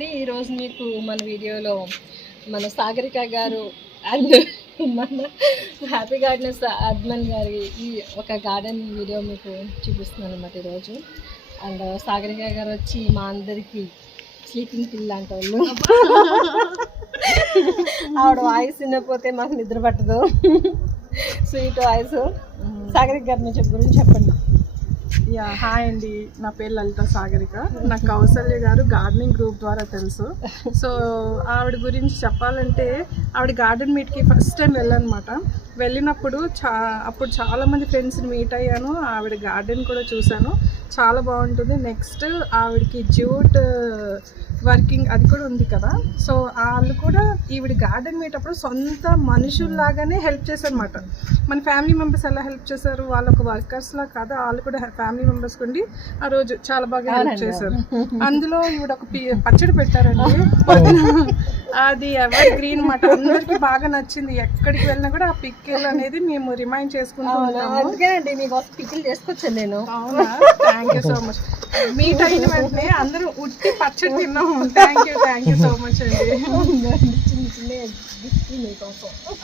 ఈరోజు మీకు మన వీడియోలో మన సాగరిక గారు అండ్ మన హ్యాపీ గార్డెన్స్ అడ్మన్ గారి ఈ ఒక గార్డెన్ వీడియో మీకు చూపిస్తున్నాను అన్నమాట ఈరోజు. అండ్ సాగరిక గారు వచ్చి మా అందరికీ స్లీపింగ్ పిల్ లాంటి వాళ్ళు. ఆవిడ వాయిస్ వినకపోతే మాకు నిద్ర పట్టదు. Sweet voice. సాగరిక గారు మీ గురించి చెప్పండి. హాయ్ అండి, నా పేరు లలిత సాగరిక. నాకు కౌసల్య గారు గార్డెనింగ్ గ్రూప్ ద్వారా తెలుసు. సో ఆవిడ గురించి చెప్పాలంటే ఆవిడ గార్డెన్ మీట్కి ఫస్ట్ టైం వెళ్ళానమాట. వెళ్ళినప్పుడు అప్పుడు చాలామంది ఫ్రెండ్స్ని మీట్ అయ్యాను. ఆవిడ గార్డెన్ కూడా చూశాను, చాలా బాగుంటుంది. నెక్స్ట్ ఆవిడకి జ్యూట్ వర్కింగ్ అది కూడా ఉంది కదా. సో వాళ్ళు కూడా ఈవిడ గార్డెన్ మీటప్పుడు సొంత మనుషుల్లాగానే హెల్ప్ చేశారనమాట. మన ఫ్యామిలీ మెంబర్స్ ఎలా హెల్ప్ చేశారు, వాళ్ళు ఒక వర్కర్స్లా కాదు, వాళ్ళు కూడా ఫ్యామిలీ మెంబర్స్ ఉండి ఆ రోజు చాలా బాగా హెల్ప్ చేశారు. అందులో ఈవిడ ఒక పచ్చడి పెట్టారండి, అది ఎవర్ గ్రీన్ మాట. అందరికి బాగా నచ్చింది. ఎక్కడికి వెళ్ళినా కూడా ఆ పిక్కిల్ అనేది మేము రిమైండ్ చేసుకుంటూ ఉంటాము. నేను అవునా, thank you so much. Meet అయిన వెంటనే అందరూ ఉట్టి పచ్చడి తిన్నాము. థ్యాంక్ యూ సో మచ్ అండి.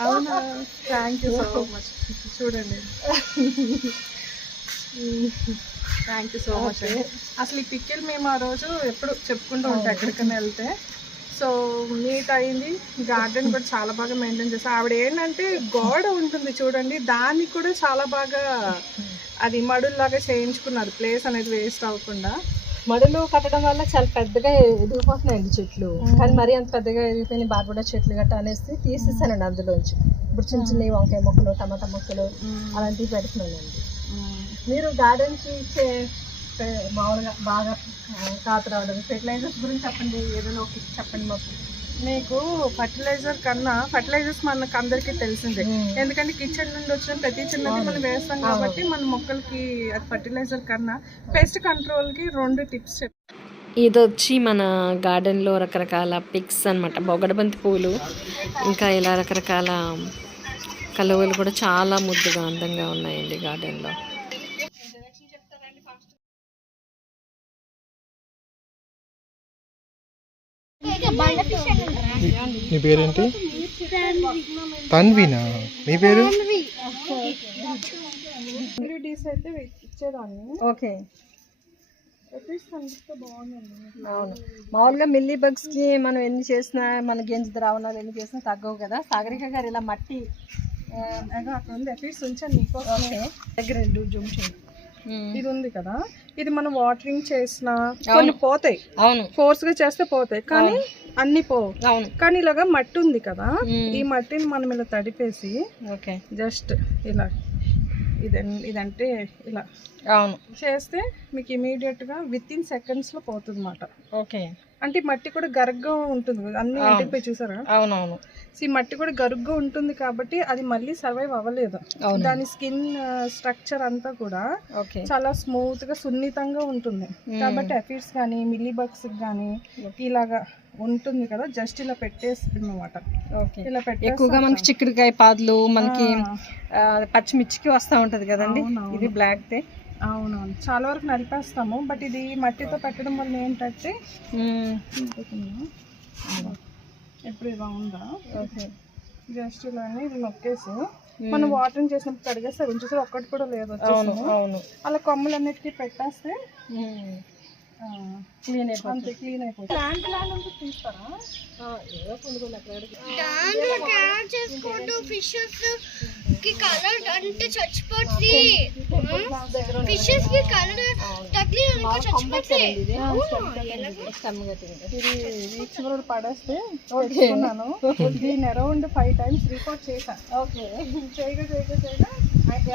అవునా, థ్యాంక్ యూ సో మచ్. చూడండి, థ్యాంక్ యూ సో మచ్ అండి. అసలు ఈ పిక్కిల్ మేము ఆ రోజు ఎప్పుడు చెప్పుకుంటూ ఉంటాం ఎక్కడికైనా వెళ్తే. సో మీట్ అయింది. గార్డెన్ కూడా చాలా బాగా మెయింటైన్ చేస్తాం. ఆవిడ ఏంటంటే గోడ ఉంటుంది చూడండి, దాన్ని కూడా చాలా బాగా అది మడుల్లాగా చేయించుకున్నారు, ప్లేస్ అనేది వేస్ట్ అవ్వకుండా. మడులు కట్టడం వల్ల చాలా పెద్దగా ఎదిగిపోతున్నాయండి చెట్లు. కానీ మరీ అంత పెద్దగా ఎదిగిపోయిన బార్బడా చెట్లు గట్ట అనేసి తీసేసానండి అందులోంచి. ఇప్పుడు చిన్న చిన్న వంకాయ మొక్కలు, టమాటా మొక్కలు అలాంటివి పెడుతున్నానండి. మీరు గార్డెన్కి ఇచ్చే మామూలుగా బాగా కాపు రావడం ఫెర్టిలైజర్స్ గురించి చెప్పండి, ఏదైనా ఒక చెప్పండి మాకు. మీకు ఫర్టిలైజర్ కన్నా ఫర్టిలైజర్స్ మనకు అందరికీ తెలిసిందే, ఎందుకంటే కిచెన్ నుండి వచ్చిన ప్రతి చిన్నది మనం వేస్తాం కాబట్టి మన మొక్కలకి అది ఫర్టిలైజర్ కన్నా పెస్ట్ కంట్రోల్కి 2 టిప్స్ చెప్తాను. ఇది వచ్చి మన గార్డెన్లో రకరకాల పిక్స్ అనమాట. బొగడబంతి పూలు, ఇంకా ఇలా రకరకాల కలువలు కూడా చాలా ముద్దుగా అందంగా ఉన్నాయండి గార్డెన్లో. మీ పేరేంటి? తన్వినా మీ పేరు? అయితే ఇచ్చేదాన్ని. ఓకే, అవును. మామూలుగా మిల్లీ బగ్స్కి మనం ఎన్ని చేసినా, మన గింజ ద్రావణాలు ఎన్ని చేసినా తగ్గవు కదా. సాగరిక గారు ఇలా మట్టి అక్కడ ఉంది, ఎఫీడ్స్ ఉంచాను మీకోసం. దగ్గర జూమ్ చేయండి. ఇది ఉంది కదా, ఇది మనం వాటరింగ్ చేసినా కొన్ని పోతాయి. అవును, ఫోర్స్ గా చేస్తే పోతాయి, కానీ అన్ని పోవు. అవును. కానీ ఇలాగా మట్టి ఉంది కదా, ఈ మట్టిని మనం ఇలా తడిపేసి ఓకే జస్ట్ ఇలా ఇదంటే ఇలా అవును చేస్తే మీకు ఇమీడియట్ గా విత్ ఇన్ సెకండ్స్ లో పోతుంది అన్నమాట. ఓకే, అంటే మట్టి కూడా గరుగ్గా ఉంటుంది కదా, అన్ని అంటిపోయి చూసారా. అవునవును. ఈ మట్టి కూడా గరుగ్గా ఉంటుంది కాబట్టి అది మళ్ళీ సర్వైవ్ అవ్వలేదు. దాని స్కిన్ స్ట్రక్చర్ అంతా కూడా చాలా స్మూత్ గా సున్నితంగా ఉంటుంది. కాబట్టి ఎఫిడ్స్ కానీ మిల్లీ బగ్స్ కానీ ఇలాగా ఉంటుంది కదా, జస్ట్ ఇలా పెట్టేస్తుంది అన్నమాట. ఇలా ఎక్కువగా మనకి చిక్కుడుకాయ పాదులు, మనకి పచ్చిమిర్చికి వస్తూ ఉంటది కదండి, ఇది బ్లాక్ దే. అవునవును, చాలా వరకు నలిపేస్తాము. బట్ ఇది మట్టితో పెట్టడం వల్ల ఏంటంటే ఎప్పుడు ఇలా ఉందా, జస్ట్ ఇలా ఇది నొక్కేసి మనం వాటరింగ్ చేసినప్పుడు కడిగేస్తే ఉంచేసారి ఒక్కటి కూడా లేదు వచ్చేసి. అలా కొమ్మలన్నిటికీ పెట్టేస్తే క్లీన్ అయిపోతుంది. క్లీన్ అయిపోతుంది. ప్లాంట్ అంతా తీస్తారా? ఏదో కొనుగోలు అక్కడ ఫిషెస్ కి కలర్ అంటే చచ్చిపోతుంది. ఫిషెస్ కి కలర్ తగిలి చచ్చిపోతాయి. ఇది చివరి పడేస్తే తెచ్చుకున్నాను. దీన్ని అరౌండ్ 5 times రిపోర్ట్ చేశాను. ఓకే, చేయగా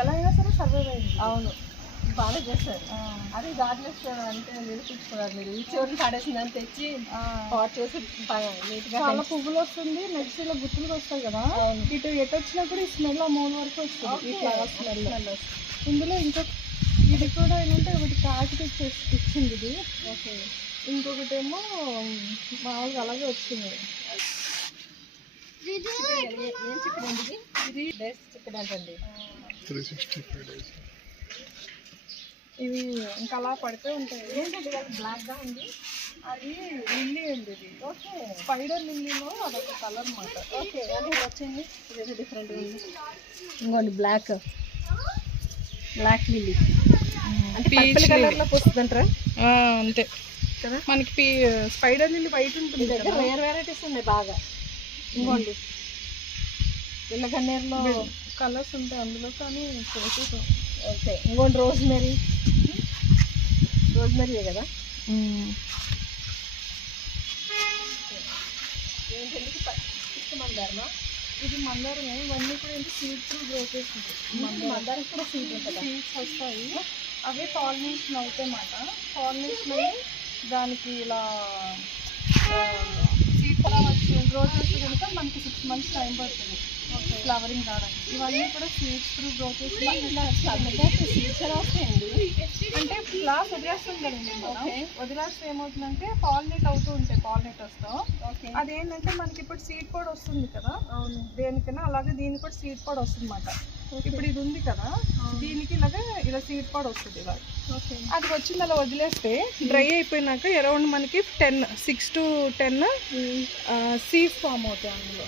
ఎలా అయినా సరే సర్వైవ్ అయింది. అవును, బాగా చేస్తారు. అది గార్డెన్స్ అంటే నిరూపించుకున్నారు మీరు. ఈ చివరిని పడేసిందని తెచ్చి పాట్ చేసి నీట్గా చాలా పువ్వులు వస్తుంది. నెక్స్ట్ ఇలా గుర్తులు వస్తాయి కదా, ఇటు ఎటు వచ్చినా కూడా ఈ స్మెల్ ఆ మూల వరకు వస్తుంది. ఈ ఫ్లవర్ స్మెల్. ఇందులో ఇది కూడా ఏంటంటే ఒకటి కాకి ఇచ్చింది ఇది. ఓకే, ఇంకొకటి ఏమో మామూలుగా అలాగే వచ్చింది. ఏం చిక్కడండి ఇది? డేస్ చిక్కడంటండి. 365 days. ఇవి ఇంకా అలా పడితే ఉంటాయి. ఏంటంటే బ్లాక్గా ఉంది. అది లిల్లీ అండి, ఇది స్పైడర్ లిల్లీలో అదొక కలర్ అన్నమాట. ఓకే, అంటే ఇది వచ్చింది, ఇది డిఫరెంట్ ఉంది. ఇంకోండి బ్లాక్ లిల్లీ అంటే పర్పుల్ కలర్లో వస్తుందంటారా? అంతే కదా. మనకి స్పైడర్ లిల్లీ వైట్ ఉంటుంది కదా. వేరే వెరైటీస్ ఉన్నాయి బాగా. ఇంకోండి పిల్లగన్నేరులో కలర్స్ ఉంటాయి అందులో, కానీ ఫేసెస్. ఓకే, ఇంకోండి రోజ్మెరీ కదా. ఏంటంటే ఇష్టమందారమా? ఇది మందారమే. ఇవన్నీ కూడా ఏంటి సీడ్ త్రూ గ్రో చేసి మందారం కూడా సీడ్ ఉంటుంది. సీడ్స్ వస్తాయి, అవే పాలినేషన్ అవుతాయి అన్నమాట. పాలినేషన్ అయ్యి దానికి ఇలా సీడ్ కూడా వచ్చి గ్రో చేస్తే కనుక మనకి 6 months టైం పడుతుంది ఫ్లవరింగ్ రావడానికి. ఇవన్నీ కూడా సీడ్స్ త్రూ గ్రో చేసి సీడ్స్ ఎలా వస్తాయండి? అంటే ఫ్లవర్స్ వదిలేస్తాం కదండి మనం. వదిలేస్తే ఏమవుతుందంటే పాలినేట్ అవుతూ ఉంటాయి పాలినేటర్స్తో. అదేంటంటే మనకి ఇప్పుడు సీడ్ కూడా వస్తుంది కదా. అవును, దేనికైనా అలాగే దీనికి కూడా సీడ్ కూడా వస్తుంది అన్నమాట. ఇప్పుడు ఇది ఉంది కదా, దీనికి ఇలాగే ఇలా సీడ్ కూడా వస్తుంది ఇలా. అది వచ్చింది అలా వదిలేస్తే డ్రై అయిపోయినాక అరౌండ్ మనకి 6 to 10 సీడ్స్ ఫామ్ అవుతాయి అందులో.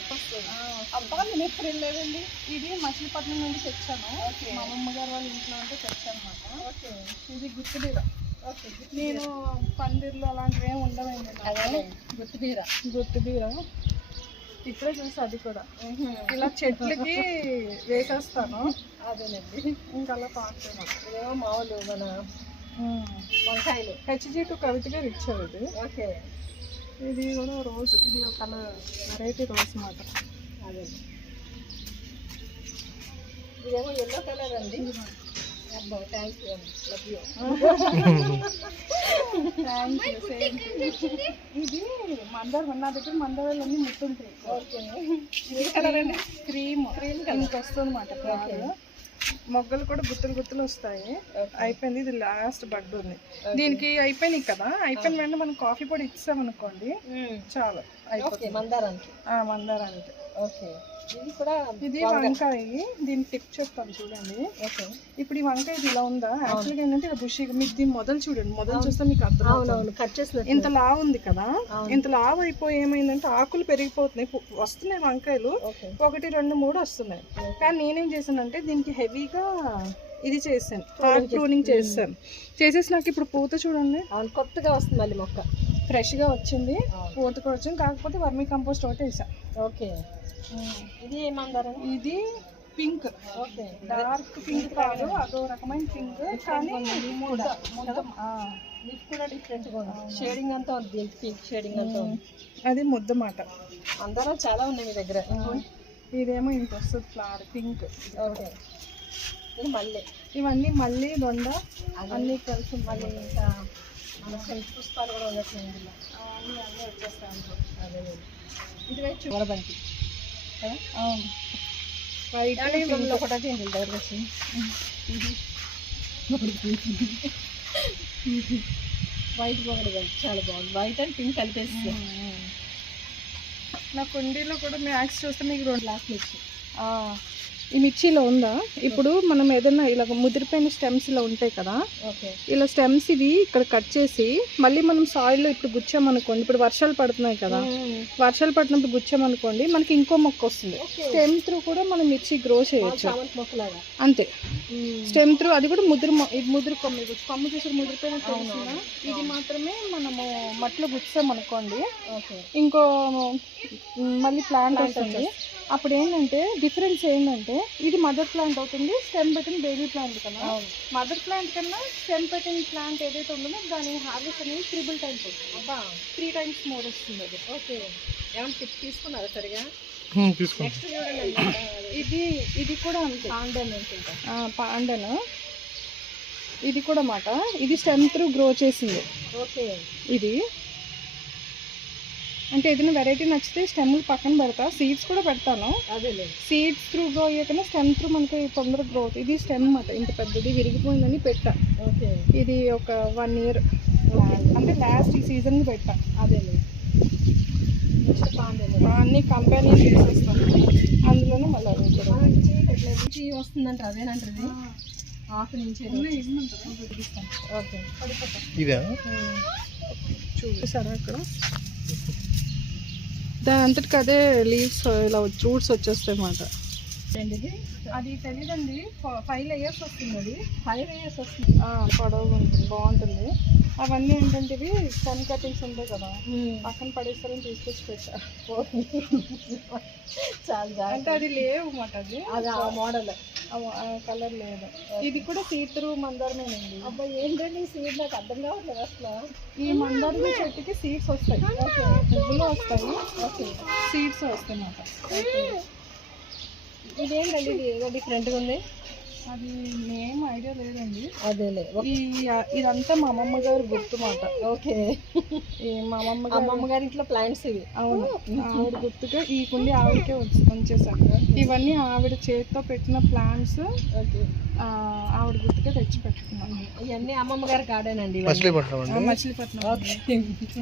అబ్బా నేను ఎప్పుడు వెళ్ళలేదండి. ఇది మచిలీపట్నం నుండి తెచ్చాను, మా అమ్మమ్మ గారు వాళ్ళ ఇంట్లో ఉంటే తెచ్చాను అన్నమాట. ఇది గుత్తిబీర. నేను పందిర్లు అలాంటివి ఏమి ఉండవండి. గుత్తిబీర ఇప్పుడే చూసి అది కూడా ఇలా చెట్లకి వేసేస్తాను. అదేనండి, ఇంకా అలా పాకుతాను. ఇదేమో మామూలు మన వంకాయలు. HG2 కవిత గారు ఇచ్చారు ఇది. ఓకే, ఇది కూడా రోజ్, ఇది ఒక కలర్ వెరైటీ రోజ్ అన్నమాట. అదే ఇదేమో ఎల్లో కలర్ అండి. అబ్బా థ్యాంక్ యూ అండి, లవ్ యూ. ఇది మందారం, నా దగ్గర మందారాలన్నీ ముట్టుంటాయి. ఓకే, ఇది కలర్ అండి, క్రీమ్ ఇంకా వస్తుంది అన్నమాట. మొగ్గలు కూడా గుత్తులు వస్తాయి. అయిపోయింది, ఇది లాస్ట్ బడ్ ఉంది. దీనికి అయిపోయినాయి కదా, అయిపోయిన వెంటనే మనం కాఫీ పొడి ఇచ్చామనుకోండి చాలు అయిపోతుంది మందారానికి. ఓకే, ఇది కూడా ఇది వంకాయ. దీని టిప్ చెప్తాను చూడండి. ఇప్పుడు ఈ వంకాయ ఇది ఇలా ఉందా, యాక్చువల్గా ఏంటంటే ఇలా బుషిగా మీకు దీని మొదలు చూడండి. మొదలు చూస్తే మీకు అర్థం. అవునవును, కట్ చేసిన ఇంత లావు ఉంది కదా, ఇంత లావు అయిపోయి ఏమైందంటే ఆకులు పెరిగిపోతున్నాయి, వస్తున్నాయి వంకాయలు 1, 2, 3 వస్తున్నాయి. కానీ నేనేం చేశానంటే దీనికి హెవీగా ఇది చేశాను, హార్డ్ ప్రూనింగ్ చేసేసి నాకు ఇప్పుడు పూత చూడండి కొత్తగా వస్తుంది, మళ్ళీ మొక్క ఫ్రెష్గా వచ్చింది, పూత కూడా వచ్చింది. కాకపోతే వర్మీ కంపోస్ట్ ఒకటి వేసాను. ఓకే, ఇది ఏమందారం? ఇది పింక్. ఓకే, డార్క్ పింక్ కాదు, అదో రకమైన పింక్, కానీ మొత్తం ఇది కూడా డిఫరెంట్గా ఉంది. షేడింగ్ అంతా ఉంది, పింక్ షేడింగ్ అంతా ఉంది. అది ముద్ద మాట. అందరం చాలా ఉన్నాయి మీ దగ్గర. ఇదేమో ఇంత వస్తుంది ఫ్లవర్ పింక్. ఓకే, ఇది మళ్ళీ ఇవన్నీ మళ్ళీ దొండ అన్నీ కలిసి మళ్ళీ ఇంకా పుష్పాలు కూడా ఉండొచ్చు ఇందులో. అన్నీ వచ్చేస్తాయి. అదే ఇది చూడబంతి కదా, వైట్ ఒకటి ఇంటి దగ్గర వచ్చింది. వైట్ బాగుంది, చాలా బాగుంది. వైట్ అండ్ పింక్ కలిపేసి. నా కుండీలో కూడా మ్యాక్స్ చూస్తే మీకు 2 గ్లాసులు వచ్చి ఈ మిర్చిలో ఉందా. ఇప్పుడు మనం ఏదన్నా ఇలా ముదిరిపోయిన స్టెమ్స్ ఇలా ఉంటాయి కదా, ఇలా స్టెమ్స్ ఇవి ఇక్కడ కట్ చేసి మళ్ళీ మనం సాయిల్లో ఇప్పుడు గుచ్చామనుకోండి. ఇప్పుడు వర్షాలు పడుతున్నాయి కదా, వర్షాలు పడినప్పుడు గుచ్చామనుకోండి మనకి ఇంకో మొక్క వస్తుంది. స్టెమ్ త్రూ కూడా మనం మిర్చి గ్రో చేయొచ్చు అంతే. స్టెమ్ త్రూ అది కూడా ముదురు కొమ్ము చూసి ముదిరిపోయినట్టు. ఇది మాత్రమే మనము మట్టిలో గుచ్చామనుకోండి, ఇంకో మళ్ళీ ప్లాంట్ వస్తుంది. అప్పుడు ఏంటంటే డిఫరెన్స్ ఏంటంటే ఇది మదర్ ప్లాంట్ అవుతుంది, స్టెమ్ పెట్టిన బేబీ ప్లాంట్ కదా. మదర్ ప్లాంట్ కన్నా స్టెమ్ పెట్టిన ప్లాంట్ ఏదైతే ఉంటుందో దాని హార్వెస్ట్ అనేది 3 times వస్తుంది. 3 times మోర్ వస్తుంది అది. ఓకే, ఏమైనా టిప్ తీసుకున్నారా సరిగా? నెక్స్ట్ ఇది కూడా అంతే, పాండన్. ఇది కూడా మాట, ఇది స్టెమ్ త్రూ గ్రో చేసింది. ఓకే, ఇది అంటే ఏదైనా వెరైటీ నచ్చితే స్టెమ్లు పక్కన పెడతా, సీడ్స్ కూడా పెడతాను. సీడ్స్ త్రూ గ్రో అయ్యాకనే స్టెమ్ త్రూ మనకి తొందరగా గ్రో అవుతుంది. ఇది స్టెమ్ అన్నమాట, ఇంత పెద్దది విరిగిపోయిందని పెట్టా. ఇది ఒక 1 year అంటే లాస్ట్ ఈ సీజన్ పెట్టా. అన్ని కంపెనీ చేసేస్తాను అందులోనే మళ్ళీ వస్తుందంట. అదేనంటది హాఫ్ నుంచి ఓకే ఇదా చూసారా అక్కడ దాని అంతటికి అదే లీవ్స్ ఇలా రూట్స్ వచ్చేస్తాయి అన్నమాట. ఇది అది తెలీదండి, 5 layers వస్తుంది. అది 5 years వస్తుంది. పొడవు ఉంటుంది, బాగుంటుంది. అవన్నీ ఏంటంటే ఇవి స్టెమ్ కటింగ్స్ ఉంటాయి కదా, పక్కన పడేస్తారని తీసుకొచ్చి పెట్టారు. చాలా అంటే అది లేవు అన్నమాట, అది ఆ మోడల్ కలర్ లేదు. ఇది కూడా సీత్రూ మందారమేనండి. అబ్బాయి ఏంటండి సీడ్ నాకు అర్థం కావట్లేదు అసలు. ఈ మందారం చెట్టుకి సీడ్స్ వస్తాయి, పువ్వులు వస్తాయి, సీడ్స్ వస్తాయి అన్నమాట. ఇదేంటండి ఇది ఏదో డిఫరెంట్గా ఉంది. అది నేమ్ ఐడియా లేదండి. అదేలే ఇదంతా మా అమ్మమ్మ గారు గుర్తు మాట. ఓకే, మా అమ్మమ్మ గారి ఇంట్లో ప్లాంట్స్ ఇవి. అవును, ఆవిడ గుర్తుగా ఈ కుండి ఆవిడకే ఉంచేసాను. ఇవన్నీ ఆవిడ చేతితో పెట్టిన ప్లాంట్స్, ఆవిడ గుర్తుగా తెచ్చి పెట్టుకున్నాను. ఇవన్నీ అమ్మమ్మ గారి గార్డెన్ అండి. మచిలీపట్నం.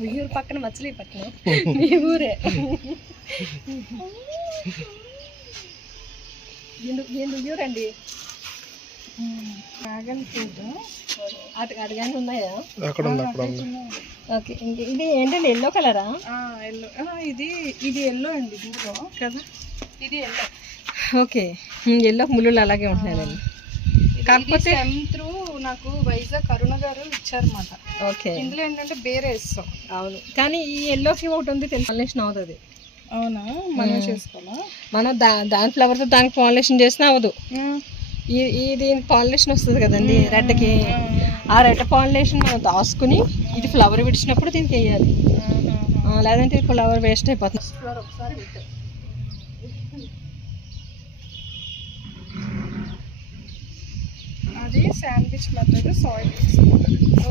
మీ ఊరు పక్కన మచిలీపట్నం, మీ ఊరే. ఊరండి డ్రాగన్ ఫ్రూట్ అటుగానే ఉన్నాయా? అక్కడ ఉంది, అక్కడ ఉంది. ఓకే, ఇది ఏంటండి ఎల్లో కలరా? ఎల్లో. ఇది ఎల్లో అండి ఇందులో కదా, ఇది ఎల్లో. ఓకే, ఎల్లో ముళ్ళు అలాగే ఉంటున్నాయండి. కాకపోతే త్రూ నాకు వైజాగ్ కరుణ గారు ఇచ్చారన్నమాట. ఓకే, ఇందులో ఏంటంటే బేరే వేస్తాం. అవును, కానీ ఈ ఎల్లోకి ఒకటి ఉంది పాలినేషన్ అవుతుంది. అవునా, మనం చేసుకోవాలా? మనం దాని ఫ్లవర్తో దానికి పాలినేషన్ చేసినా అవ్వదు. ఈ దీనికి పాలినేషన్ వస్తుంది కదండి రెడ్కి, ఆ రెడ్ పాలినేషన్ మనం దాచుకుని ఇది ఫ్లవర్ విడిచినప్పుడు దీనికి వేయాలి, లేదంటే ఫ్లవర్ వేస్ట్ అయిపోతుంది. ఒకసారి అది sandwich method, soil.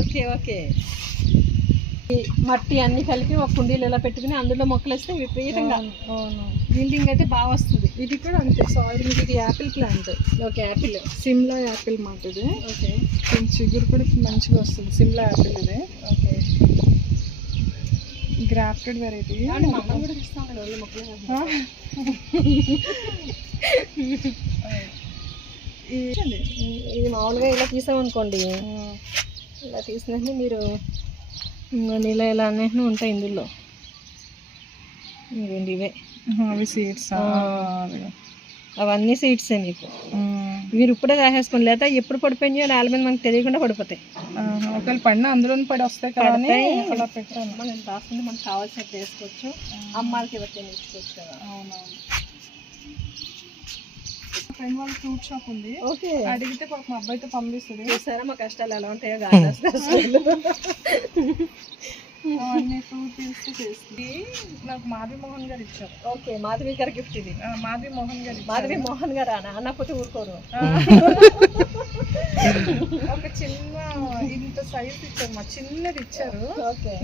Okay okay, మట్టి అన్ని కలిపి ఒక కుండీలు ఇలా పెట్టుకుని అందులో మొక్కలు వేస్తే విపరీతంగా బిల్డింగ్ అయితే బాగా వస్తుంది. ఇది కూడా అంతే, సాయిల్. ఇది apple plant. Okay, apple, Shimla apple మాట ఇది. ఓకే, చిగురు కూడా మంచిగా వస్తుంది, సిమ్లా యాపిల్ ఇది. Okay, grafted variety. మనం కూడా ఇస్తాం కదా వాళ్ళు మొక్కలు. ఇది మామూలుగా ఇలా తీసామనుకోండి, ఇలా తీసినట్టు మీరు నీళ్ళ ఇలా అన్నింటినీ ఉంటాయి ఇందులో. ఇవేంటి ఇవే, అవి సీడ్స్. అవన్నీ సీడ్సే మీకు. మీరు ఇప్పుడే రాసేసుకోండి, లేదా ఎప్పుడు పడిపోయినాయో నేల మీద మనకు తెలియకుండా పడిపోతాయి. ఒకవేళ పడినా అందులోనే పడి వస్తాయి కదా, అలా పెట్టాను. మనం రాసుకుంటే మనకు కావాల్సినట్టు వేసుకోవచ్చు, అమ్మాలకి ఎవరికి నేర్చుకోవచ్చు కదా. అవునవును. ఫ్రెండ్ వాళ్ళ ఫ్రూట్ షాప్ ఉంది, ఓకే, అడిగితే మా అబ్బాయితో పంపిస్తుంది. చూసారా మా కష్టాలు ఎలా ఉంటాయో. గార్డెన్స్ అవన్నీ ఫ్రూట్ తీస్తే చేస్తుంది. నాకు మాధవి మోహన్ గారు ఇచ్చారు. ఓకే, మాధవి గారి గిఫ్ట్ ఇది. మాధవి మోహన్ గారు అన్నపోతే ఊరుకోరు. ఒక చిన్న ఇంత సైజ్ ఇచ్చారు, మా చిన్నది ఇచ్చారు.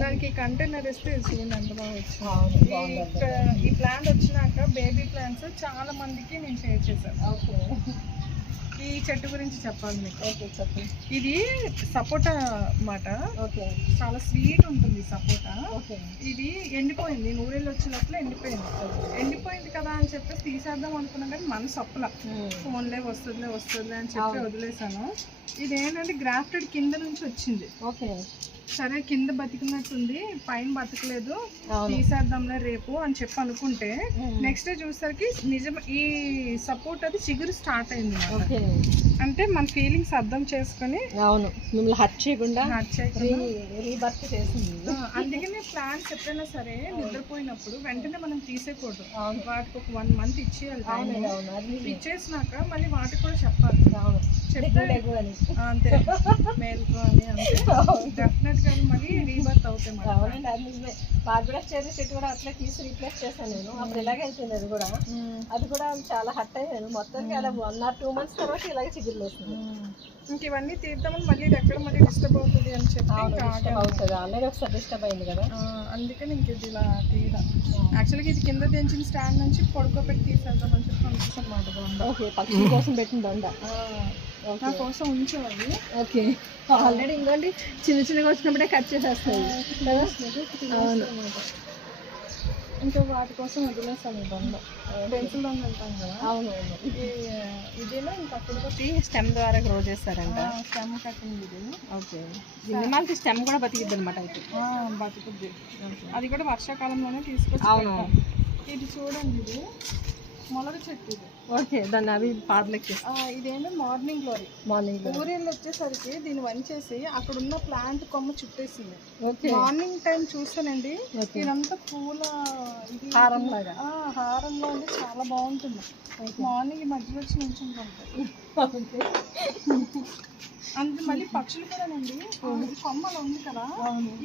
దానికి కంటైనర్ ఇస్తే చూడండి ఎంత బాగా వచ్చింది. ఈ ప్లాంట్ వచ్చినాక బేబీ ప్లాంట్స్ చాలా మందికి నేను షేర్ చేశాను. ఈ చెట్టు గురించి చెప్పాలి మీకు. ఓకే, చెప్పండి. ఇది సపోటా మాట. ఓకే, చాలా స్వీట్ ఉంటుంది సపోటా. ఓకే, ఇది ఎండిపోయింది, నూరేళ్ళు వచ్చినట్లు ఎండిపోయింది కదా అని చెప్పేసి తీసేద్దాం అనుకున్నాం, కానీ మనసు అప్పలా ఫోన్లే వస్తుందిలే అని చెప్పి వదిలేసాను. ఇది ఏంటంటే గ్రాఫ్టెడ్ కింద నుంచి వచ్చింది. ఓకే, సరే కింద బతికినట్టుంది, పైన బతకలేదు, తీసేద్దాంలే రేపు అని చెప్పి అనుకుంటే నెక్స్ట్ డే చూసరికి నిజం ఈ సపోర్ట్ అది చిగురు స్టార్ట్ అయింది. అంటే మన ఫీలింగ్స్ అర్థం చేసుకుని, అవును, మిమ్మల్ని హర్ట్ చేయకుండా రీబర్త్ చేసింది. అందుకని ప్లాంట్స్ ఎప్పుడైనా సరే నిద్రపోయినప్పుడు వెంటనే మనం తీసేయకూడదు, వాటికి ఒక 1 month ఇచ్చేయాలి. ఇచ్చేసినాక మళ్ళీ వాటికి కూడా చెప్పాలి. చెప్తే అంతే మేల్కో అని, అంతే డెఫినెట్ గా మళ్ళీ రీబర్త్ అవుతాయి. బార్బడస్ చెర్రీ చెట్టు కూడా అట్లా తీసి రీప్లేస్ చేశాను నేను. అప్పుడు ఇలాగే అయిపోయింది, అది కూడా చాలా హర్ట్ అయ్యాను. మొత్తానికి అలా 1 or 2 months తర్వాత ఇలాగే చిగురులు వస్తుంది. ఇంక ఇవన్నీ తీద్దామని మళ్ళీ ఇది ఎక్కడ మళ్ళీ డిస్టర్బ్ అవుతుంది అని చెప్పి అవుతుంది, ఆల్రెడీ ఒకసారి డిస్టర్బ్ అయింది కదా, అందుకని ఇంక ఇది ఇలా తీయడం. యాక్చువల్గా ఇది కింద తెంచిన స్టాండ్ నుంచి పడుకోబెట్టి తీసేద్దామని చెప్పి అనిపిస్తుంది. ఓకే, పక్షుల కోసం పెట్టిన దండ నా కోసం ఉంచేవాళ్ళు. ఓకే, ఆల్రెడీ ఇంకోండి చిన్నగా వచ్చినప్పుడే కట్ చేసేస్తాయి కదా. అవును, ఇంకా వాటి కోసం వదిలేసాను ఈ దండ. పెన్సిల్ దండ అంటాం కదా. అవును. ఇదేనా ఇంకా అక్కడ స్టెమ్ ద్వారా గ్రో చేస్తారంట. స్టెమ్ కట్టింది ఇది. ఓకే, దీని స్టెమ్ కూడా బతికిద్ది అనమాట అయితే. బతుకుద్ది. అది కూడా వర్షాకాలంలోనే తీసుకొచ్చి. అవును. ఇది చూడండి, ఇది మొలక చెట్టు ఇది. ఓకే, దాన్ని అవి పాటలకి ఇదేమో మార్నింగ్ ఊరేళ్ళు వచ్చేసరికి దీన్ని వంచేసి అక్కడ ఉన్న ప్లాంట్ కొమ్మ చుట్టేసింది. మార్నింగ్ టైం చూస్తానండి, ఇదంతా పూల హారంలాగా హారంలో ఉంది, చాలా బాగుంటుంది. మార్నింగ్ ఈ మధ్యలో వచ్చి నుంచుంటుంది. అంతే. మళ్ళీ పక్షులు కూడానండి, కొమ్మలు ఉంది కదా,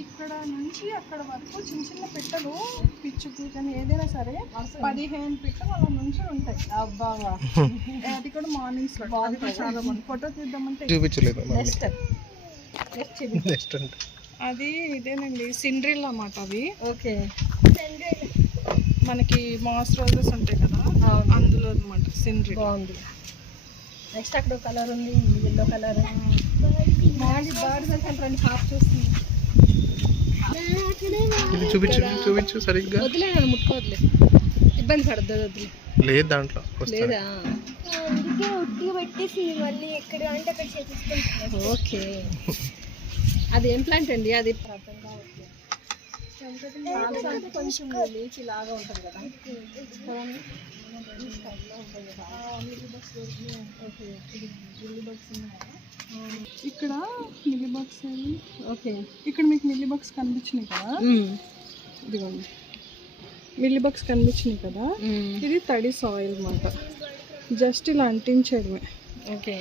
ఇక్కడ నుంచి అక్కడ వరకు చిన్న చిన్న పిట్టలు, పిచ్చుకు కానీ ఏదైనా సరే 15 పిట్టలు అలా నుంచి ఉంటాయి. అబ్బావా, అది కూడా మార్నింగ్స్ లో. అది కూడా చాలా బాగుంది. ఫోటో తీద్దామంటే చూపించలేదు. అది ఇదేనండి, సిండ్రిల్ అన్నమాట అవి. ఓకే, మనకి మాస్ రోజెస్ ఉంటాయి కదా, అందులో అన్నమాట సిండ్రిల్. బాగుంది. నెక్స్ట్ అక్కడ కలర్ ఉంది, ఎల్లో కలర్. హాఫ్ చూస్తుంది. ఇది చూపించు సరిగ్గా. వదిలే, ముట్టుకోవద్లే, ఇబ్బంది పడద్దు. వదిలే, లేదు దాంట్లో లేదా? అందుకే ఉట్టిగా పెట్టేసింది, మళ్ళీ ఎక్కడ అంటే అక్కడ చేసేసుకుంటాం. ఓకే, అది ఏం ప్లాంట్ అండి? అది కొంచెం లీచ్ లాగా ఉంటుంది కదా. ఇక్కడ మిల్లీ బాక్స్. ఓకే, ఇక్కడ మీకు మిల్లీ బాక్స్ కనిపించినాయి కదా, ఇదిగోండి మిల్లీ బాక్స్ కనిపించినాయి కదా, ఇది తడి సాయిల్ అన్నమాట. జస్ట్ ఇలా అంటించేయడమే. ఓకే,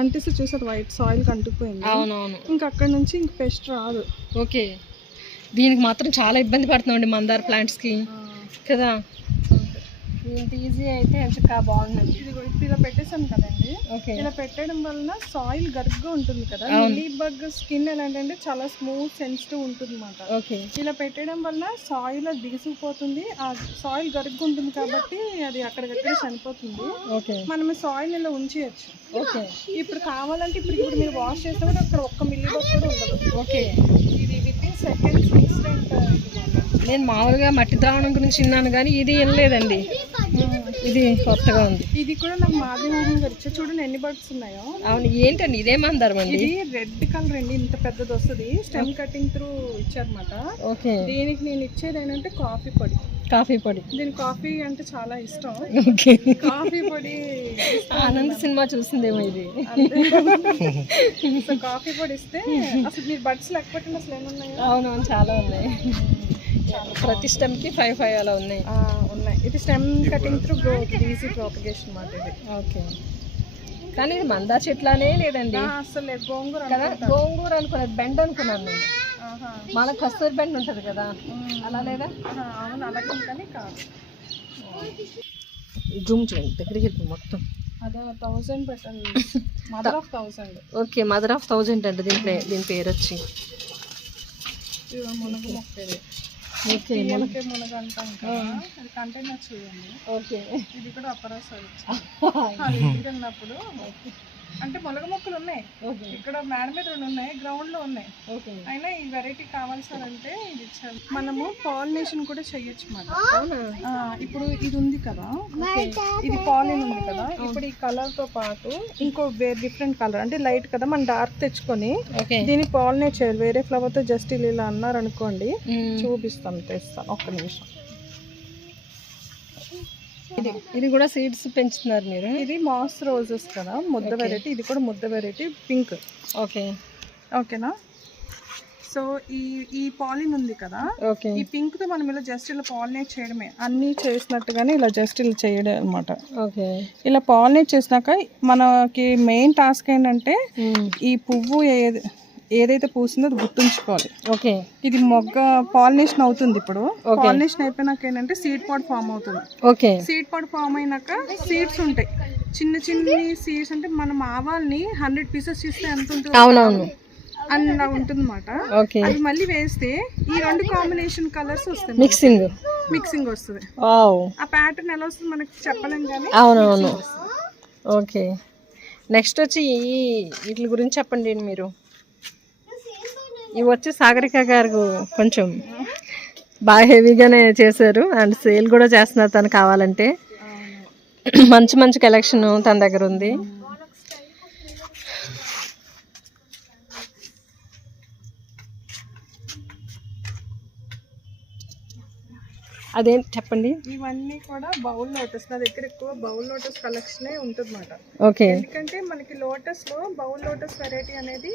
అంటిస్తే చూసారు వైట్ సాయిల్ కంటుకుపోయింది. అవునవును. ఇంకా అక్కడ నుంచి ఇంక పెస్ట్ రాదు. ఓకే, దీనికి మాత్రం చాలా ఇబ్బంది పడుతున్నామండి మందార ప్లాంట్స్కి కదా. ఇంత ఈజీ అయితే ఎంచక్క బాగుందండి. ఇప్పుడు ఇలా పెట్టేసాం కదండి. ఇలా పెట్టడం వలన సాయిల్ గరుగ్గా ఉంటుంది కదా. మిల్లీ బగ్ స్కిన్ ఎలాంటి చాలా స్మూత్ సెన్సిటివ్ ఉంటుంది అన్నమాట. ఓకే, ఇలా పెట్టడం వలన సాయిల్ అది బిగుసుకుపోతుంది. ఆ సాయిల్ గరుగ్గా ఉంటుంది కాబట్టి అది అక్కడికక్కడే చనిపోతుంది. ఓకే, మనం సాయిల్ ఇలా ఉంచేయచ్చు. ఓకే, ఇప్పుడు కావాలంటే ఇప్పుడు మీరు వాష్ చేస్తే కూడా అక్కడ ఒక్క మిల్లీ బగ్ కూడా ఉండదు. ఓకే, ఇది వితిన్ సెకండ్స్ ఇన్స్టెంట్. నేను మామూలుగా మట్టి ద్రావణం గురించి విన్నాను కానీ ఇది వినలేదండి. ఇది కొత్తగా ఉంది. ఇది కూడా నాకు మాధవమోహన్ గారు ఇచ్చారు. చూడండి ఎన్ని బర్డ్స్ ఉన్నాయో. అవును, ఏంటండి ఇదే మందారం అండి? ఇది రెడ్ కలర్ అండి, ఇంత పెద్దది వస్తుంది. స్టెమ్ కటింగ్ త్రూ ఇచ్చారన్నమాట. ఓకే, దీనికి నేను ఇచ్చేది ఏంటంటే కాఫీ పొడి. దీనికి కాఫీ అంటే చాలా ఇష్టం. ఓకే, కాఫీ పొడి ఆనంద్ సినిమా చూసిందేమో ఇది. సో కాఫీ పొడి ఇస్తే అసలు మీరు బర్డ్స్ లేకపోతే అసలు ఏమున్నాయి? అవునవును, చాలా ఉన్నాయి. ప్రతి స్టెమ్కి 5 అలా ఉన్నాయి. ఇది stem cutting through growth easy propagation అన్నమాట ఇది. ఓకే, కానీ ఇది మందార చెట్లానే లేదండి అసలు. గోంగూర కదా, గోంగూర అనుకున్నది, బెండ్ అనుకున్నాను నేను. మన కస్తూరి బెండ్ ఉంటుంది కదా, అలా లేదా? అవును, అలాగే కానీ కాదు. జూమ్ చేయండి, దగ్గరికి వెళ్తాం మొత్తం. అదే 1000 పెట్టాలి. Mother of 1000. Okay, mother of 1000 అంటే దీని పేరు వచ్చి మునగ మొక్క. ఓకే, మునగ అంటాం కదా, అది కంటైనర్ చూడండి. ఓకే, ఇది కూడా అపరాసాలు వెళ్ళినప్పుడు. అంటే మునగ మొక్కలు ఉన్నాయి ఇక్కడ, మేడ మీద 2 ఉన్నాయి, గ్రౌండ్ లో ఉన్నాయి. అయినా ఈ వెరైటీ కావాలి సార్ అంటే ఇది ఇచ్చారు. మనము పాలినేషన్ కూడా చెయ్యొచ్చు అన్నమాట. ఇప్పుడు ఇది ఉంది కదా, ఇది పాలిన్ ఉంది కదా, ఇప్పుడు ఈ కలర్ తో పాటు ఇంకో వేరే డిఫరెంట్ కలర్ అంటే లైట్ కదా, మనం డార్క్ తెచ్చుకొని దీన్ని పాలినేట్ చేయాలి. వేరే ఫ్లవర్ తో జస్ట్ ఇలా అన్నారు అనుకోండి, చూపిస్తాను, తెస్తాను, ఒక్క నిమిషం. ఇది కూడా సీడ్స్ పెంచుతున్నారు మీరు? ఇది మాస్ రోజెస్ కదా, ముద్ద వెరైటీ. ఇది కూడా ముద్ద వెరైటీ, పింక్. ఓకేనా. సో ఈ పాలిన్ ఉంది కదా, ఈ పింక్ తో మనం ఇలా జస్ట్ ఇలా పాలినేట్ చేయడమే. అన్ని చేసినట్టుగానే ఇలా జస్ట్ ఇలా చేయడం అనమాట. ఇలా పాలినేట్ చేసినాక మనకి మెయిన్ టాస్క్ ఏంటంటే ఈ పువ్వు ఏదైతే పూసిందో అది గుర్తుంచుకోవాలి. ఇది మొగ్గ పాలినేషన్ అవుతుంది. ఇప్పుడు పాలినేషన్ అయిపోయినాక ఏంటంటే సీడ్ పాడ్ ఫామ్ అవుతుంది. సీడ్ పాడ్ ఫామ్ అయినాక సీడ్స్ ఉంటాయి, చిన్న చిన్న సీడ్స్. అంటే మనం ఆవాల్ని 100 పీసెస్ చేస్తే ఎంత ఉంటుంది అలా ఉంటుంది అన్నమాట. అది మళ్ళీ వేస్తే ఈ 2 కాంబినేషన్ కలర్స్ వస్తాయి, మిక్సింగ్ వస్తుంది. ఆ ప్యాటర్న్ ఎలా వస్తుంది మనకి చెప్పలేం కానీ. అవునవును. ఓకే, నెక్స్ట్ వచ్చి వీటి గురించి చెప్పండి మీరు. ఇవి వచ్చి సాగరిక గారు కొంచెం బాగా హెవీగానే చేశారు అండ్ సేల్ కూడా చేస్తున్నారు తను కావాలంటే. మంచి మంచి కలెక్షన్ తన దగ్గర ఉంది. అదేంటి చెప్పండి. ఇవన్నీ కూడా బౌల్ లోటస్. నా దగ్గర ఎక్కువ బౌల్ లోటస్ కలెక్షనే ఉంటుందన్నమాట. ఓకే. ఎందుకంటే మనకి లోటస్ లో బౌల్ లోటస్ వెరైటీ అనేది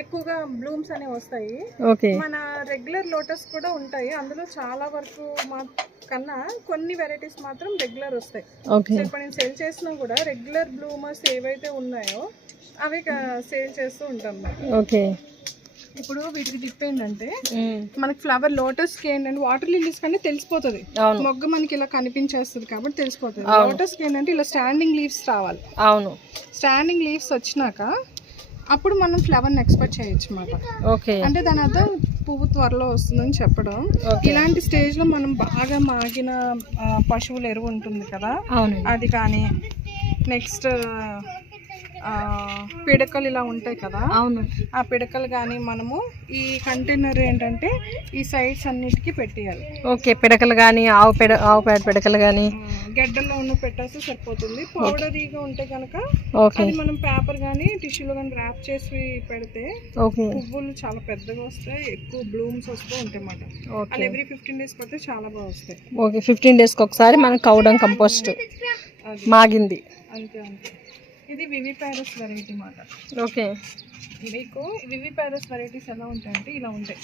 ఎక్కువగా బ్లూమ్స్ అనేవి వస్తాయి. ఓకే. మన రెగ్యులర్ లోటస్ కూడా ఉంటాయి, అందులో చాలా వరకు కన్నా కొన్ని వెరైటీస్ మాత్రం రెగ్యులర్ వస్తాయి. ఓకే. సో ఇప్పుడు నేను సేల్ చేసినా కూడా రెగ్యులర్ బ్లూమర్స్ ఏవైతే ఉన్నాయో అవి సేల్ చేస్తూ ఉంటాం. ఓకే. ఇప్పుడు వీటికి టిప్ ఏంటంటే మనకి ఫ్లవర్ లోటస్ కి ఏంటంటే వాటర్ లిల్లీస్ కంటే తెలిసిపోతుంది, మొగ్గ మనకి ఇలా కనిపించేస్తుంది కాబట్టి తెలిసిపోతుంది. లోటస్ కి ఏంటంటే ఇలా స్టాండింగ్ లీవ్స్ రావాలి. అవును. స్టాండింగ్ లీవ్స్ వచ్చినాక అప్పుడు మనం ఫ్లవర్ని ఎక్స్పెక్ట్ చేయొచ్చు అన్నమాట. ఓకే. అంటే దాని అర్థం పువ్వు త్వరలో వస్తుందని చెప్పడం. ఇలాంటి స్టేజ్ లో మనం బాగా మాగిన పశువుల ఎరువు ఉంటుంది కదా, అది కానీ నెక్స్ట్ పిడకలు ఇలా ఉంటాయి కదా, అవును, ఆ పిడకలు కానీ మనము ఈ కంటైనర్ ఏంటంటే ఈ సైడ్స్ అన్నిటికీ పెట్టేయాలి. ఓకే. పిడకలు కానీ ఆవు పేడ పిడకలు కానీ గడ్డల్లో ఉన్న పెట్టేస్తే సరిపోతుంది. పౌడరీగా ఉంటే కనుక అది మనం పేపర్ కానీ టిష్యూలో కానీ ర్యాప్ చేసి పెడితే పువ్వులు చాలా పెద్దగా వస్తాయి, ఎక్కువ బ్లూమ్స్ వస్తూ ఉంటాయి అన్నమాట. అలా ఎవ్రీ 15 days పడితే చాలా బాగా వస్తాయి. ఓకే. 15 days ఒకసారి మనం కౌడం కంపోస్ట్ మాగింది. అంతే అంతే. ఇది వివిపారస్ వెరైటీ మాట. ఓకే. మీకు వివిపారస్ వెరైటీస్ ఎలా ఉంటాయంటే ఇలా ఉంటాయి.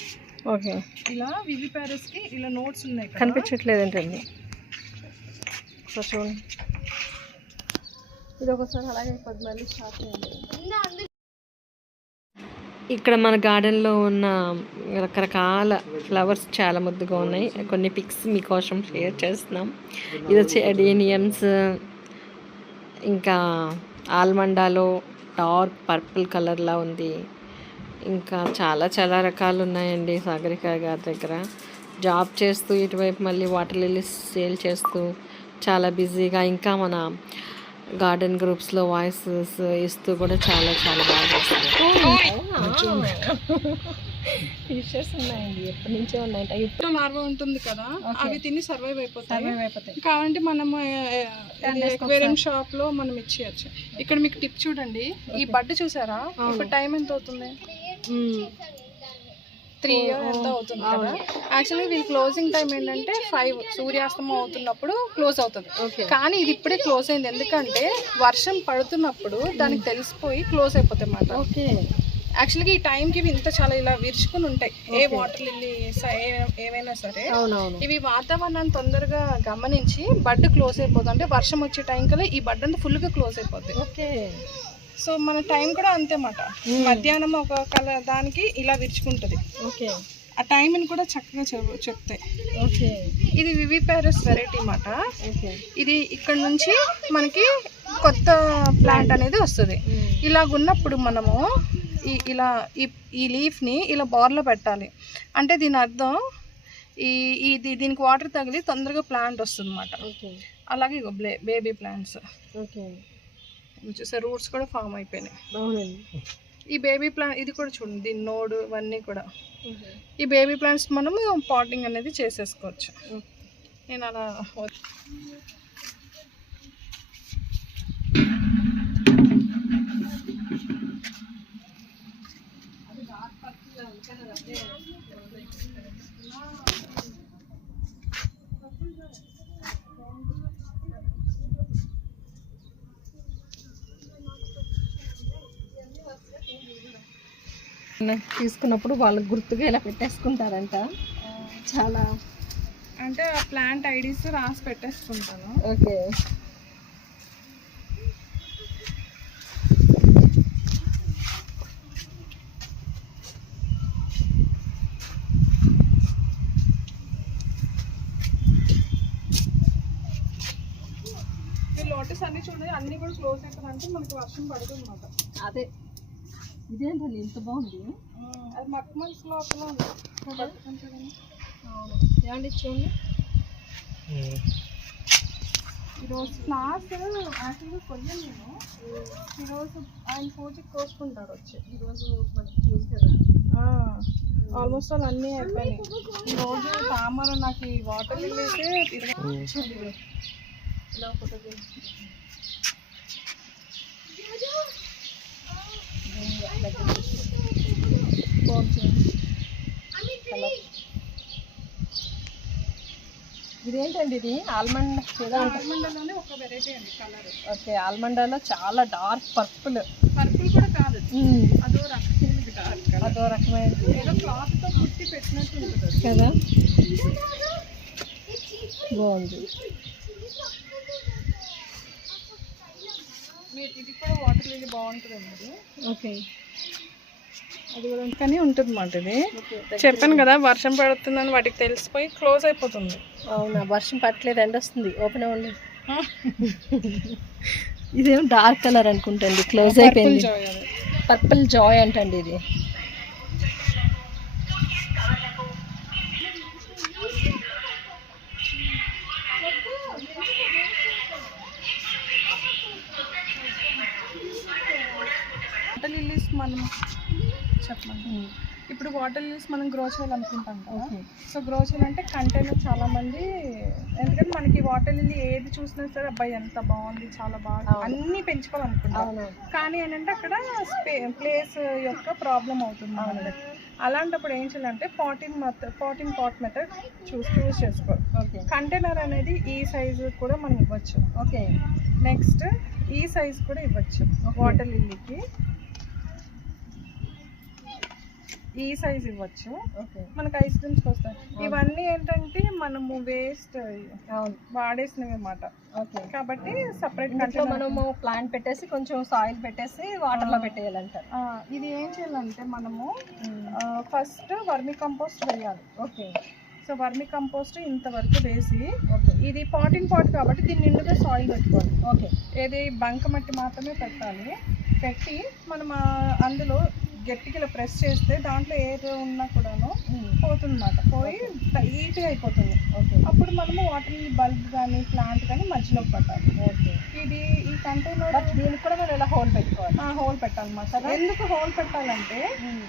ఓకే. ఇలా వివిపారస్ కి ఇలా నోట్స్ ఉన్నాయి, కనిపించట్లేదు ఏంటండి. చూడండి, ఇది ఒకసారి అలాగే మళ్ళీ స్టార్ట్ చేయండి. ఇక్కడ మన గార్డెన్లో ఉన్న రకరకాల ఫ్లవర్స్ చాలా ముద్దుగా ఉన్నాయి. కొన్ని పిక్స్ మీకోసం షేర్ చేస్తున్నాం. ఇది వచ్చి అడేనియమ్స్, ఇంకా ఆల్మండాలో డార్క్ పర్పుల్ కలర్లా ఉంది. ఇంకా చాలా చాలా రకాలు ఉన్నాయండి సాగరిక గారి దగ్గర. జాబ్ చేస్తూ ఇటువైపు మళ్ళీ వాటర్ లిల్లీస్ సేల్ చేస్తూ చాలా బిజీగా, ఇంకా మన గార్డెన్ గ్రూప్స్లో వాయిసెస్ ఇస్తూ కూడా చాలా చాలా బాగా చేస్తుంది. ఫిషెస్ ఉన్నాయండి, ఎప్పటి నుంచో ఉన్నాయి. ఇప్పుడు లార్వా ఉంటుంది కదా, అవి తిని సర్వైవ్ అయిపోతాయి. కావాలంటే మనము ఎక్వేరియం షాప్ లో మనం ఇచ్చేయచ్చు. ఇక్కడ మీకు టిప్ చూడండి, ఈ బడ్ చూసారా, ఇప్పుడు టైం ఎంత అవుతుంది? 3 years ఎంత అవుతుంది కదా. యాక్చువల్లీ వీళ్ళ క్లోజింగ్ టైం ఏంటంటే 5 సూర్యాస్తమం అవుతున్నప్పుడు క్లోజ్ అవుతుంది. కానీ ఇది ఇప్పుడే క్లోజ్ అయింది, ఎందుకంటే వర్షం పడుతున్నప్పుడు దానికి తెలిసిపోయి క్లోజ్ అయిపోతాయి అన్నమాట. ఓకే. యాక్చువల్గా ఈ టైంకి ఇవి ఇంత చాలా ఇలా విరుచుకుని ఉంటాయి, ఏ వాటర్ లిల్లీ ఏమైనా సరే. ఇవి వాతావరణాన్ని తొందరగా గమనించి బడ్ క్లోజ్ అయిపోతుంది. అంటే వర్షం వచ్చే టైం కల్లా ఈ బడ్ అంతా ఫుల్గా క్లోజ్ అయిపోతుంది. ఓకే. సో మన టైం కూడా అంతే మాట, మధ్యాహ్నం ఒక దానికి ఇలా విరుచుకుంటుంది. ఓకే. ఆ టైంని కూడా చక్కగా చెప్తాయి. ఓకే. ఇది వివిపారస్ వెరైటీ మాట. ఇది ఇక్కడ నుంచి మనకి కొత్త ప్లాంట్ అనేది వస్తుంది. ఇలాగున్నప్పుడు మనము ఇలా ఈ లీఫ్ని ఇలా బోర్లో పెట్టాలి. అంటే దీని అర్థం దీనికి వాటర్ తగిలి తొందరగా ప్లాంట్ వస్తుంది అన్నమాట. అలాగే బేబీ ప్లాంట్స్ చూసే రూట్స్ కూడా ఫామ్ అయిపోయినాయి. ఈ బేబీ ప్లాంట్ ఇది కూడా చూడండి, దీని నోడు ఇవన్నీ కూడా. ఈ బేబీ ప్లాంట్స్ మనము పాటింగ్ అనేది చేసేసుకోవచ్చు. నేను అలా తీసుకున్నప్పుడు వాళ్ళు గుర్తుగా ఇలా పెట్టేసుకుంటారంట. చాలా అంటే ఆ ప్లాంట్ ఐడీస్ రాసి పెట్టేసుకుంటాను. ఓకే. లోటస్ అన్ని చూడండి, అన్ని కూడా క్లోజ్ అయిపోతుందంటే మనకి వర్షం పడుతుంది అన్నమాట. అదే ఇదేంటండి ఎంత బాగుంది. అది మక్మల్స్ లోపల ఉంది. ఏమండి చూడండి, ఈరోజు ఫ్లవర్స్ యాక్చువల్గా కొయ్యం నేను. ఈరోజు ఆయన పూజకి కోసుకుంటారు వచ్చి. ఈరోజు మనకి పూజ కదా. ఆల్మోస్ట్ ఆల్ అన్నీ అయిపోయినాయి. ఈరోజు తామర నాకు ఈ వాటర్ లిల్లీసే ఇలా ఫోటో ఇదేంటండి ఇది ఆల్మండ్ ఏదో ఆల్మండాలోనే ఒక వెరైటీ అండి కలర్. ఓకే, ఆల్మండాలో చాలా డార్క్ పర్పుల్. పర్పుల్ కూడా కాదు, అదో రకమైనది డార్క్ కలర్. అదో రకమైనది ఏదో క్లాత్తో కుట్టి పెట్టినట్టు ఉంటుంది కదా, బాగుంది. ఇది కూడా వాటర్ లిల్లీ బాగుంటుందండి ఇది. ఓకే, అది కూడా కానీ ఉంటుంది అన్నమాట. ఇది చెప్పాను కదా వర్షం పడుతుందని వాటికి తెలిసిపోయి క్లోజ్ అయిపోతుంది. అవునా, వర్షం పట్టలేదు, ఎండ వస్తుంది, ఓపెన్ అవ్వండి. ఇదేమో డార్క్ కలర్ అనుకుంటండి, క్లోజ్ అయిపోయింది. పర్పుల్ జాయ్ అంటండి ఇది. వాటర్ లిల్లీస్ మనం చెప్పండి. ఇప్పుడు వాటర్ లిల్లీస్ మనం గ్రో చేయాలనుకుంటాం కదా. సో గ్రో చేయాలంటే కంటైనర్ చాలా మంది, ఎందుకంటే మనకి వాటర్ లిల్లీ ఏది చూసినా సరే అబ్బాయి ఎంత బాగుంది, చాలా బాగా అన్నీ పెంచుకోవాలనుకుంటాం. కానీ ఏంటంటే అక్కడ ప్లేస్ యొక్క ప్రాబ్లం అవుతుంది మనకి. అలాంటప్పుడు ఏం చేయాలంటే పాటింగ్ పాట్ మెథడ్ చూస్ చేసుకోవాలి. ఓకే, కంటైనర్ అనేది ఈ సైజు కూడా మనం ఇవ్వచ్చు. ఓకే, నెక్స్ట్ ఈ సైజ్ కూడా ఇవ్వచ్చు. వాటర్ లిల్లీకి ఈ సైజ్ ఇవ్వచ్చు. మనకు ఐస్ క్రీమ్స్కి వస్తాయి. ఇవన్నీ ఏంటంటే మనము వేస్ట్ వాడేసినవి అన్నమాట. ఓకే, కాబట్టి సపరేట్ ఇంట్లో మనము ప్లాంట్ పెట్టేసి కొంచెం సాయిల్ పెట్టేసి వాటర్లో పెట్టేయాలంటారు. ఇది ఏం చేయాలంటే మనము ఫస్ట్ వర్మి కంపోస్ట్ వేయాలి. ఓకే, సో వర్మి కంపోస్ట్ ఇంతవరకు వేసి, ఇది పాటింగ్ పాట్ కాబట్టి దీన్ని నిండుగా సాయిల్ పెట్టుకోవాలి. ఓకే, ఏది బంక మట్టి మాత్రమే పెట్టాలి. పెట్టి మనం అందులో గట్టిగా ఇలా ప్రెస్ చేస్తే దాంట్లో ఏదో ఉన్నా కూడాను పోతుంది అన్నమాట. పోయి టైట్గా అయిపోతుంది. అప్పుడు మనము వాటర్ బల్బ్ కానీ ప్లాంట్ కానీ మధ్యలోకి పెట్టాలి. ఇది ఈ కంటైనర్ దీనికి కూడా మనం ఇలా హోల్ పెట్టుకోవాలి. హోల్ పెట్టాలన్నమాట. ఎందుకు హోల్ పెట్టాలంటే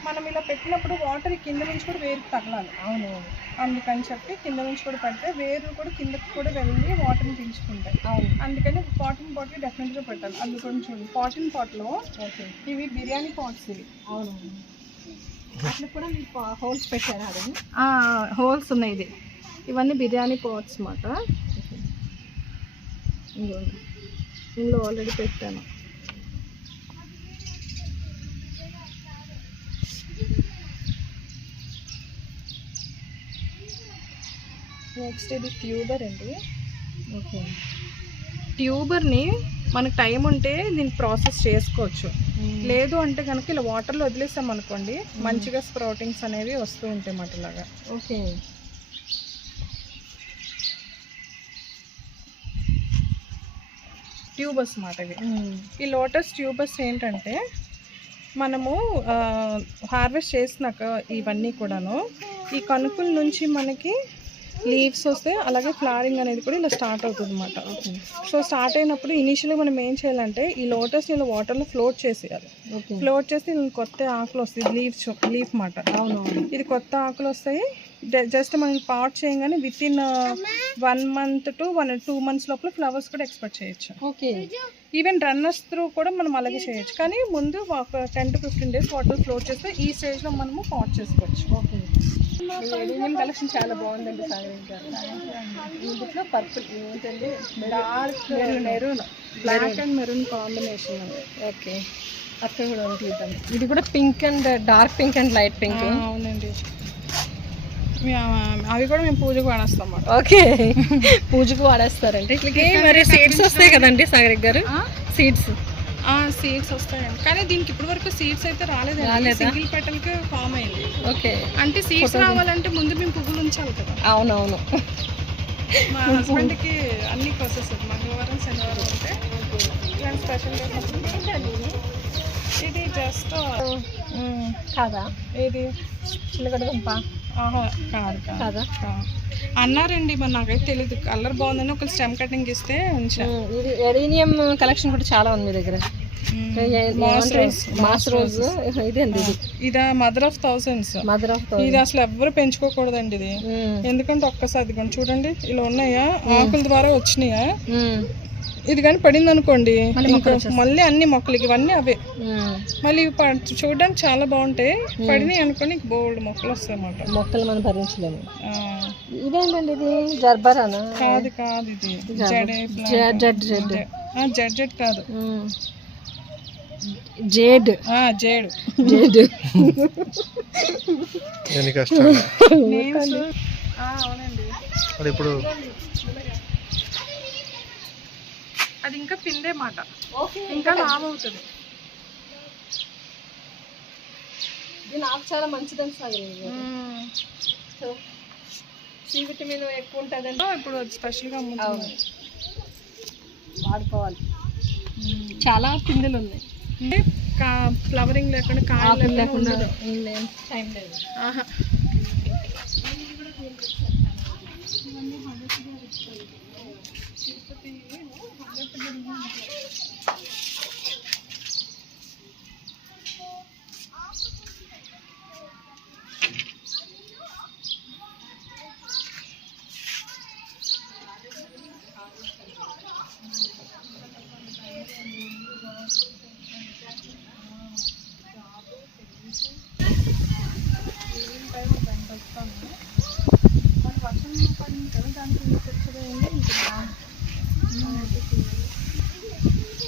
మనం ఇలా పెట్టినప్పుడు వాటర్ కింద నుంచి కూడా వేరుకు తగలాలి. అవును, అందుకని చెప్పి కింద నుంచి కూడా పెడితే వేరు కూడా కిందకి కూడా వెళ్ళి వాటర్ని పీల్చుకుంటాయి. అందుకని పాటింగ్ పాట్ డెఫినెట్గా పెట్టాలి. అది కొంచెం పాటింగ్ పాట్లో ఇవి బిర్యానీ పాట్స్ ఇవి. అవును, అట్లా కూడా మీకు హోల్స్ పెట్టారా? అది హోల్స్ ఉన్నాయి. ఇది ఇవన్నీ బిర్యానీ పాట్స్ అన్నమాట. ఇందులో ఆల్రెడీ పెట్టాను. నెక్స్ట్ ఇది ట్యూబర్ అండి. ఓకే, ట్యూబర్ని మనకు టైం ఉంటే దీన్ని ప్రాసెస్ చేసుకోవచ్చు. లేదు అంటే కనుక ఇలా వాటర్లో వదిలేసాం అనుకోండి, మంచిగా స్ప్రౌటింగ్స్ అనేవి వస్తూ ఉంటాయి అన్నమాట ఇలాగా. ఓకే, ట్యూబర్స్ అన్నమాట ఇవి. ఈ లోటస్ ట్యూబర్స్ ఏంటంటే మనము హార్వెస్ట్ చేసినాక ఇవన్నీ కూడాను ఈ కనుపుల నుంచి మనకి లీవ్స్ వస్తే అలాగే ఫ్లవరింగ్ అనేది కూడా ఇలా స్టార్ట్ అవుతుంది అన్నమాట. సో స్టార్ట్ అయినప్పుడు ఇనీషియల్గా మనం ఏం చేయాలంటే ఈ లోటస్ని ఇలా వాటర్లో ఫ్లోట్ చేసేయాలి. ఫ్లోట్ చేస్తే కొత్త ఆకులు వస్తాయి. లీఫ్ మాట. ఇది కొత్త ఆకులు వస్తాయి. జస్ట్ మనం పాట్ చేయగానే with in 1 month to 2 months లోపల ఫ్లవర్స్ కూడా ఎక్స్పెక్ట్ చేయొచ్చు. ఓకే, ఈవెన్ రన్నర్స్ త్రూ కూడా మనం అలాగే చేయొచ్చు. కానీ ముందు ఒక 10 to 15 days వాటర్ ఫ్లోట్ చేస్తే ఈ స్టేజ్లో మనము పాట్ చేసుకోవచ్చు. ఓకే, కలెక్షన్ చాలా బాగుందండి సాగర్ గారు. ఇందులో పర్పుల్ ఏంటండి, dark maroon, black and maroon combination. Okay, అక్కడ కూడా ఉంటుంది. ఇది కూడా pink and dark pink and light pink. అవునండి, అవి కూడా మేము పూజకు వాడేస్తాం. ఓకే, పూజకు వాడేస్తారంటే ఇట్లకి. మరి సీడ్స్ వస్తాయి కదండి సాగర్ గారు, సీడ్స్ వస్తాయండి. కానీ దీనికి ఇప్పటి వరకు సీడ్స్ అయితే రాలేదండి. సింగిల్ పెటల్కి ఫామ్ అయింది. ఓకే, అంటే సీడ్స్ రావాలంటే ముందు మేము పువ్వులు ఉంచాలి కదా. అవునవును, మా హస్బెండ్కి అన్ని ప్రాసెస్. మంగళవారం శనివారం అంటే ఇలాంటి స్పెషల్ డే. ఇది జస్ట్ కాదా, ఏది చిల్లగడ్డ దుంప కాదు కాదా. అన్నారండి, మరి నాకైతే తెలియదు. కలర్ బాగుందని ఒక స్టెమ్ కటింగ్ ఇస్తే ఉంచా. ఇది ఎడీనియం కలెక్షన్ కూడా చాలా ఉంది మీ దగ్గర. మాస్ రోజ్ ఇదండి, ఇది ఇదా mother of thousands. Mother of ఇది అసలు ఎవ్వరు పెంచుకోకూడదండి ఇది. ఎందుకంటే ఒక్కసారి ఇదిగోండి చూడండి, ఇలా ఉన్నాయా ఆకుల ద్వారా వచ్చినాయా, ఇది కానీ పడింది అనుకోండి ఇంకా మళ్ళీ అన్ని మొక్కలకి ఇవన్నీ అవే. మళ్ళీ చూడడానికి చాలా బాగుంటాయి, పడినాయి అనుకోండి బోల్డ్ మొక్కలు వస్తాయి అన్నమాట. మొక్కలు మనం భరించలేము. ఇదేంటండి, ఇది జర్బరానా? కాదు కాదు, ఇది జెడ్ కాదు, జేడ్. జేడు జేడ్ అవునండి. అది ఇప్పుడు అది ఇంకా పిండే మాట, ఇంకా లావ్ అవుతుంది. ఇది నాకు చాలా మంచిదని సాగింది. సి విటమిన్ ఎక్కువ ఉంటుందంటే ఇప్పుడు స్పెషల్గా అమ్ముతున్నాను, వాడుకోవాలి. చాలా పిందెలు ఉన్నాయి, అంటే ఫ్లవరింగ్ లేకుండా కాయలు లేకుండా టైం లేదు.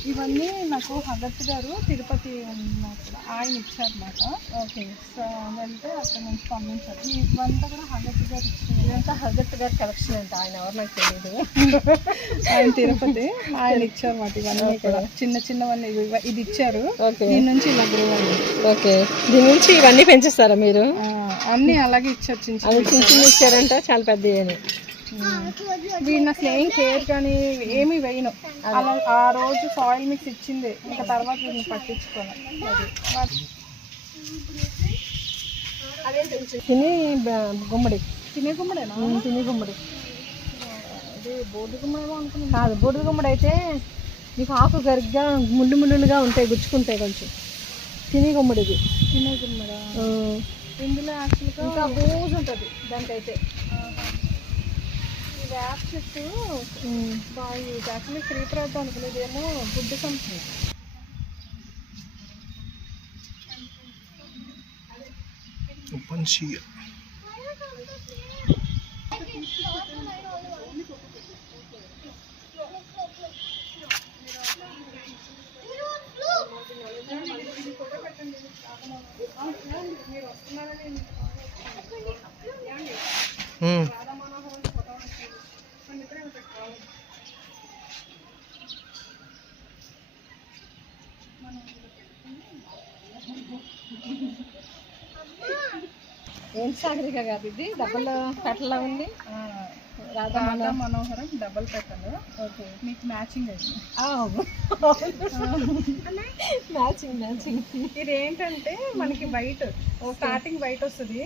ఇవన్నీ నాకు హగత్ గారు తిరుపతి ఉన్నప్పుడు ఆయన ఇచ్చారన్నమాట. ఓకే. సో వెళ్తే అక్కడ నుంచి పంపించారు. ఇవంతా కూడా హగత్ గారు ఇచ్చారు. ఇదంతా హగత్ గారి కలెక్షన్ అంటే ఆయన ఎవరు నాకు తెలియదు. ఆయన తిరుపతి ఆయన ఇచ్చారన్నమాట. ఇవన్నీ కూడా చిన్న చిన్నవన్నీ ఇది ఇచ్చారు. దీని నుంచి ఇలా గ్రో అయ్యింది. ఓకే, దీని నుంచి ఇవన్నీ పెంచేస్తారా మీరు? అన్నీ అలాగే ఇచ్చారు, చిన్న చిన్న ఇచ్చారంట, చాలా పెద్ద. వీడిని అసలు ఏం కేర్ కానీ ఏమి వేయను, అలా ఆ రోజు సాయిల్ మిక్స్ ఇచ్చింది, ఇంకా తర్వాత వీడిని పట్టించుకోవాలి. తిని గుమ్మడి, తినే గుమ్మడేనా? తిని గుమ్మడి. అది బోర్డు గుమ్మడేమో అనుకున్నాను. కాదు, బూడిద గుమ్మడి అయితే నీకు ఆకు గరిగ్గా ముళ్ళు ముళ్ళుగా ఉంటాయి, గుచ్చుకుంటాయి కొంచెం. తిని గుమ్మడిది. తినే గుమ్మడా? ఇందులో యాక్చువల్గా ఇంకా బూజు ఉంటుంది దానికైతే. వేప చెట్టు బాగా యూజ్. యాక్చువల్లీ క్రీపర్ అవుతాం అనుకునేది ఏమో గుడ్డు కంపెనీ. మీరు వస్తున్నారని ఏం సాగరిక కాదు, ఇది డబ్బుల పెట్టలా ఉంది. రాధా మనోహరం డబల్ పెట్టలు. ఓకే, మీకు మ్యాచింగ్ అయింది. మ్యాచింగ్. ఇది ఏంటంటే మనకి వైట్ స్టార్టింగ్ వైట్ వస్తుంది,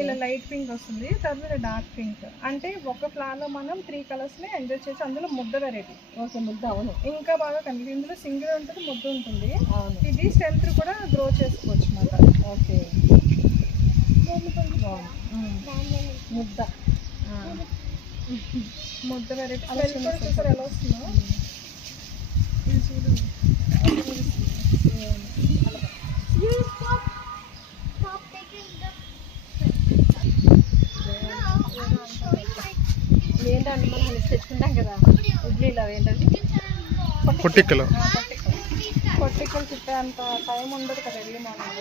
ఇలా లైట్ పింక్ వస్తుంది, తర్వాత డార్క్ పింక్. అంటే ఒక ఫ్లవర్ లో మనం 3 కలర్స్ ని ఎంజాయ్ చేసి, అందులో ముద్ద వెరైటీ. ఓకే, ముద్ద. అవును, ఇంకా బాగా కనిపిస్తుంది. ఇందులో సింగిల్ ఉంటుంది, ముద్ద ఉంటుంది. ఇది స్ట్రెంత్ కూడా గ్రో చేసుకోవచ్చు అన్నమాట. ఓకే, ముద్ద ముద్ద వెరైటీ. చూసారు ఎలా వస్తుందో, ఇది చూడండి. ఏంటంటే మనం తెచ్చుకుంటాం కదా ఇడ్లీలు, అవి ఏంటంటే పొట్టిక్కలు. పొట్టిక్కలు చుట్టే అంత టైం ఉండదు కదా ఎర్లీ మార్నింగ్.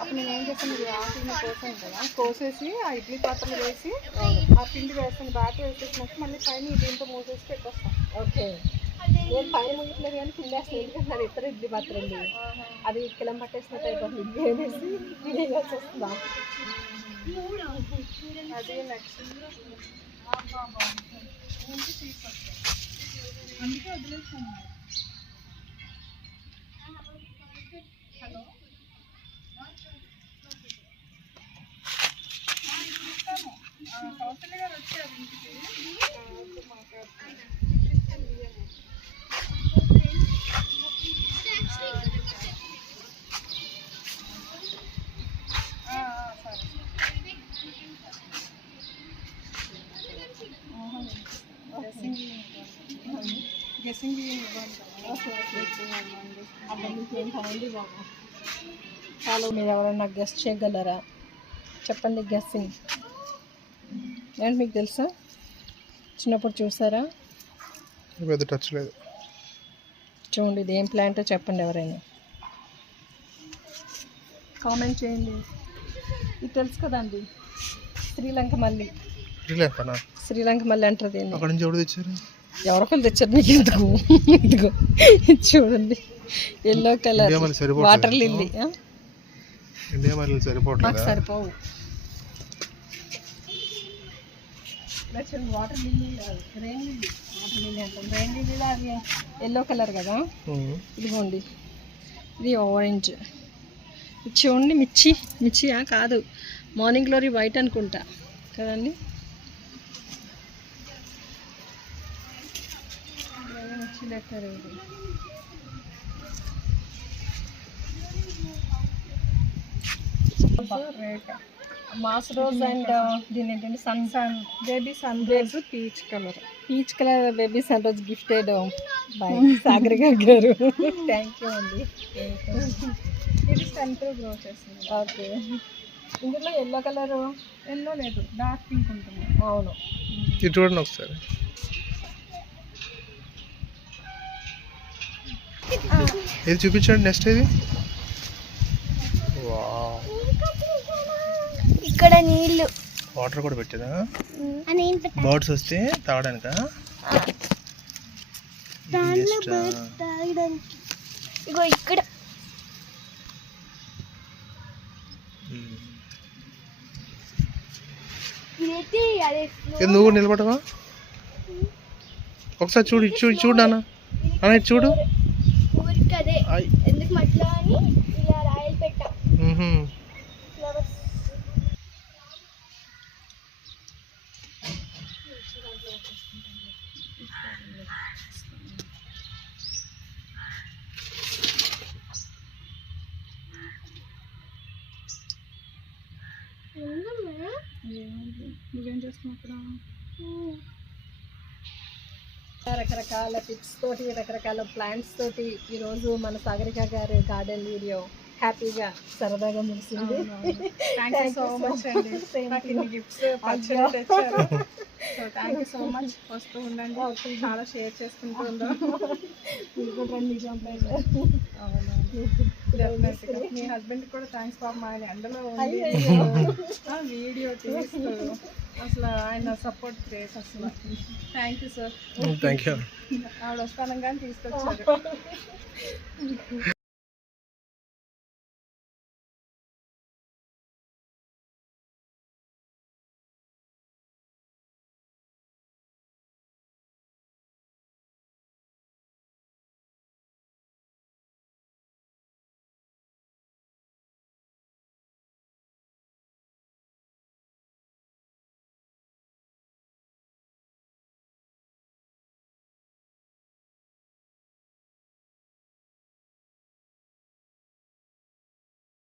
అప్పుడు నేను ఏం చేస్తాను, ఇది ఆకుని కోసాను కదా, కోసేసి ఆ ఇడ్లీ పాత్రలు వేసి ఆ పిండి వేస్తాను, బ్యాటర్ వేసేసినాక మళ్ళీ పైన దీంతో మూసేసి పెట్టేస్తాను. ఓకే, నేను పైన ముగిట్లేదు కానీ పిండి వేస్తాను, ఎందుకంటే అది ఇతర ఇడ్లీ పాత్ర ఉంది, అది కిలం పట్టేసినట్టు అయిపోతుంది. ఇడ్లీ వేసి వేయాల్సి వస్తుందా? అది నెక్స్ట్ అందుకే వదిలేస్తాను. హలో, కౌశల్య గారు వచ్చారు ఇంటికి. గెస్సింగ్ ఇవ్వండి. అక్కడ మీకు ఏం కావాలి బాబు? చాలా మీరు ఎవరైనా గెస్ట్ చేయగలరా? చెప్పండి గెస్సింగ్. ఏంటి మీకు తెలుసా? చిన్నప్పుడు చూసారా? పెద్ద టచ్ లేదు. చూడండి ఇది ఏం ప్లాంటో చెప్పండి ఎవరైనా కామెంట్ చేయండి. ఇది తెలుసు కదండి, శ్రీలంక మల్లి. శ్రీలంకనా? శ్రీలంక మల్లి అంటారు దీన్ని. అక్కడ నుంచి ఎవరు తెచ్చారు? ఎవరికొలు తెచ్చారు మీకు ఎందుకు? ఇదిగో ఇది చూడండి, ఎల్లో కలర్ ఇండియా మళ్ళీ సరిపోవట్లేదు. Water lily. ఇండియా మరి మాకు సరిపోవట్లేదా? సరిపోవు. Water lily, rain lily. Water lily అంటాం, రెయిన్ లిల్లీలో అది ఎల్లో కలర్ కదా. ఇదిగోండి ఇది ఆరెంజ్. ఇది చూడండి మిర్చియా కాదు, మార్నింగ్ గ్లోరీ వైట్ అనుకుంటా కదండి. మిర్చి లెక్కరు ఇది. మాస్ రోజ్ అండ్ దీని ఏంటంటే baby sun rose peach colour. Peach colour baby sun rose gifted by Sagarika గారు. థ్యాంక్ యూ అండి. ఇది సెంటర్ గ్రో చేస్తుంది. ఓకే, ఇందులో ఎల్లో కలర్ ఎల్లో లేదు, డార్క్ పింక్ ఉంటుంది. అవును. ఇది చూడండి ఒకసారి. ఇది చూపించండి నెక్స్ట్. ఇది ఇక్కడ నీళ్ళు వాటర్ కూడా పెట్టేదా? అని బర్డ్స్ వస్తే తాగడానికా? దాంట్లో తాగడానికి. ఇగో ఇక్కడ ఇదైతే అదే ఇది నువ్వు నిలబడవా? ఒకసారి చూడు, ఇటు చూడు, చూడు నాన్న, ఇటు చూడు. ఊరికి అదే ఆయ్. ఎందుకు మట్లా అని ఇలా రాయలు పెట్టా ఫ్లవర్స్. నువ్వేం చేస్తున్నావు అక్కడ? రకరకాల టిప్స్ తోటి, రకరకాల ప్లాంట్స్ తోటి ఈరోజు మన సాగరిక గారి గార్డెన్ వీడియో హ్యాపీగా సరదాగా ముగిసింది. థ్యాంక్ యూ సో మచ్ అండి. నాకు ఇన్ని గిఫ్ట్స్ పచ్చడి తెచ్చారు. So thank you so much. వస్తూ ఉండండి, చాలా షేర్ చేసుకుంటూ ఉందాం. డెఫినెట్గా మీ హస్బెండ్ కూడా థ్యాంక్స్ పాపం, ఆయన ఎండలో ఉంది వీడియో తీస్తూ అసలు ఆయన సపోర్ట్ గ్రేట్ అసలు. Thank you sir. Thank you. ఆవిడ వస్తాను కానీ తీసుకొచ్చారు.